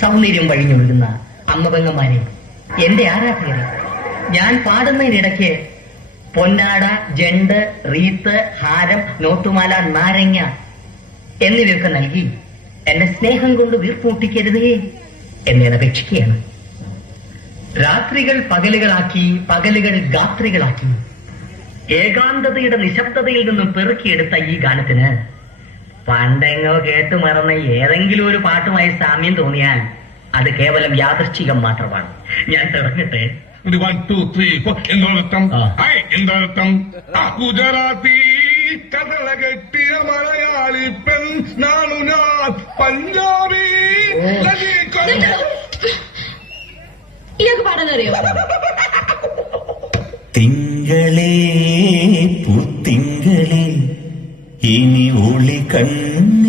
സൗന്ദര്യം വഴിഞ്ഞൊഴുകുന്ന അമ്മപെങ്ങന്മാരെ, എന്റെ ആരാധകരെ, ഞാൻ പാടുന്നതിനിടയ്ക്ക് പൊന്നാട, ജണ്ട്, റീത്ത്, ഹാരം, നോട്ടുമാല, നാരങ്ങ എന്നിവയൊക്കെ നൽകി എന്റെ സ്നേഹം കൊണ്ട് വീർപ്പൂട്ടിക്കരുതേ എന്നെ അപേക്ഷിക്കുകയാണ്. രാത്രികൾ പകലുകളാക്കി, പകലുകൾ ഗാത്രികളാക്കി, ഏകാന്തതയുടെ നിശബ്ദതയിൽ നിന്നും പെറുക്കിയെടുത്ത ഈ ഗാനത്തിന് പണ്ടെങ്ങോ കേട്ടു മറന്ന ഏതെങ്കിലും ഒരു പാട്ടുമായി സാമ്യം തോന്നിയാൽ അത് കേവലം യാദൃശ്ചികം മാത്രമാണ്. ഞാൻ തുടങ്ങട്ടെ. 1, 2, 3, 4 എന്നോർത്തം. എന്നോർത്തം ഗുജറാത്തി കഥള കെട്ടിയ മലയാളി പെൺ നാണു ഞാൻ പഞ്ചാബി. ഇയാൾക്ക് പാടാനറിയോ? തിങ്കളേ പൂത്തിങ്കളേ ഇനി ഒളി കണ്ണ